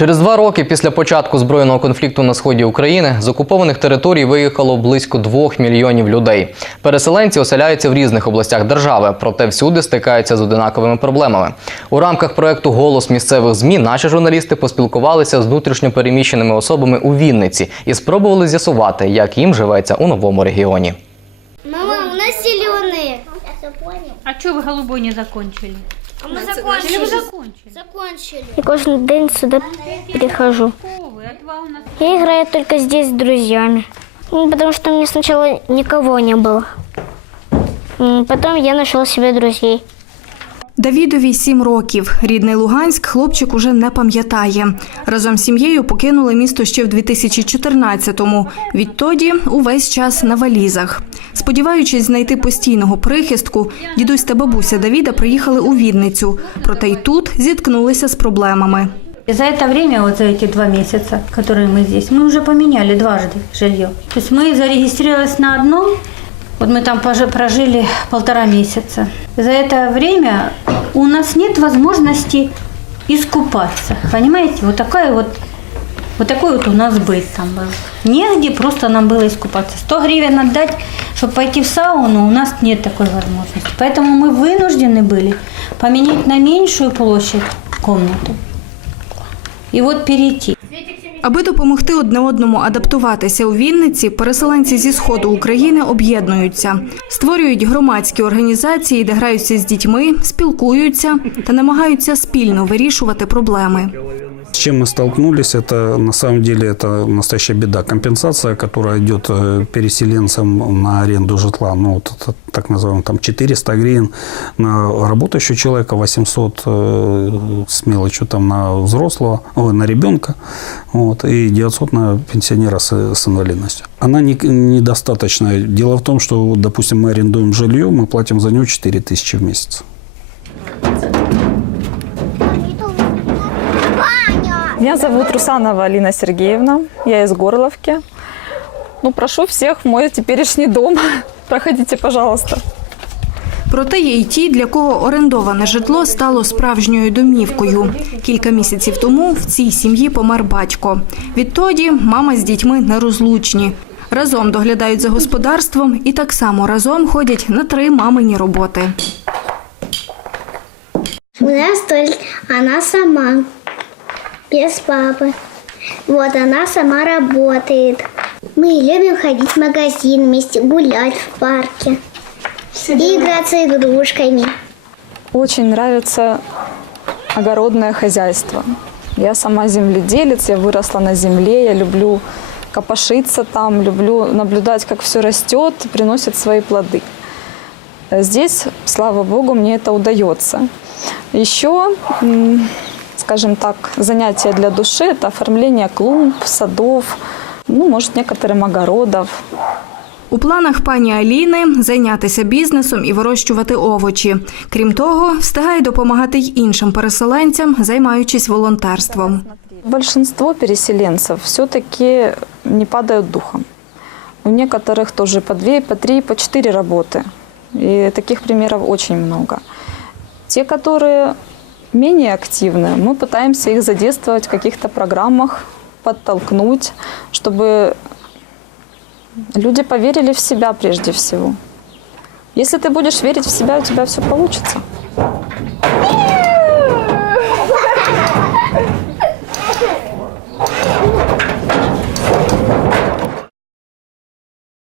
Через два роки після початку збройного конфлікту на сході України з окупованих територій виїхало близько двох мільйонів людей. Переселенці оселяються в різних областях держави, проте всюди стикаються з одинаковими проблемами. У рамках проекту Голос місцевих змі наші журналісти поспілкувалися з внутрішньо переміщеними особами у Вінниці і спробували з'ясувати, як їм живеться у новому регіоні. Мама, у нас зеленые. А что вы голубой не закончили? А мы Или вы закончили. закончили? Закончили. Я каждый день сюда прихожу. Я играю только здесь с друзьями. Ну, Потому что у меня сначала никого не было. Потом я нашел себе друзей. Давідові сім років. Рідний Луганськ хлопчик уже не пам'ятає. Разом з сім'єю покинули місто ще в 2014-му. Відтоді увесь час на валізах. Сподіваючись знайти постійного прихистку, дідусь та бабуся Давіда приїхали у Вінницю. Проте й тут зіткнулися з проблемами. И за это время, вот за эти два месяца, которые мы здесь, мы уже поменяли дважды жилье. То есть мы зарегистрировались на одном, вот мы там прожили полтора месяца. За это время у нас нет возможности искупаться. Понимаете, вот такая вот вот такой вот у нас быт там был. Негде просто нам было искупаться. 100 гривен отдать, чтобы пойти в сауну, у нас нет такой возможности. Поэтому мы вынуждены были поменять на меньшую площадь комнату. И вот перейти. Аби допомогти одне одному адаптуватися у Вінниці, переселенці зі сходу України об'єднуються, створюють громадські організації, де граються з дітьми, спілкуються та намагаються спільно вирішувати проблеми. Чем мы столкнулись, это на самом деле это настоящая беда. Компенсация, которая идет э, переселенцам на аренду житла, ну вот это, так называемый там 400 гривен на работающего человека, 800 э, с мелочью там на взрослого, ой, на ребенка, вот, и 900 на пенсионера с, с инвалидностью. Она не, недостаточная. Дело в том, что, допустим, мы арендуем жилье, мы платим за него 4 тысячи в месяц. Меня зовут Русанова Алина Сергеевна. Я из Горловки. Ну, прошу всех в мой теперешний дом. Проходите, пожалуйста. Проте є й ті, для кого орендоване житло стало справжньою домівкою. Кілька місяців тому в цій сім'ї помер батько. Відтоді мама з дітьми нерозлучні. Разом доглядають за господарством і так само разом ходять на три мамині роботи. У нас только она сама, без папы. Вот она сама работает. Мы любим ходить в магазин вместе, гулять в парке, и играться игрушками. Очень нравится огородное хозяйство. Я сама земледелец, я выросла на земле, я люблю копошиться там, люблю наблюдать, как все растет, приносит свои плоды. Здесь, слава богу, мне это удается. Еще, скажем так, занятие для души – это оформление клумб, садов, ну, может, некоторым огородов. У планах пані Аліни зайнятися бізнесом і вирощувати овочі. Крім того, встигає допомагати й іншим переселенцям, займаючись волонтерством. Большинство переселенцев все-таки не падают духом. У некоторых тоже по две, по три, по четыре работы. И таких примеров очень много. Те, которые Менее активны, мы пытаемся их задействовать в каких-то программах, подтолкнуть, чтобы люди поверили в себя прежде всего. Если ты будешь верить в себя, у тебя все получится.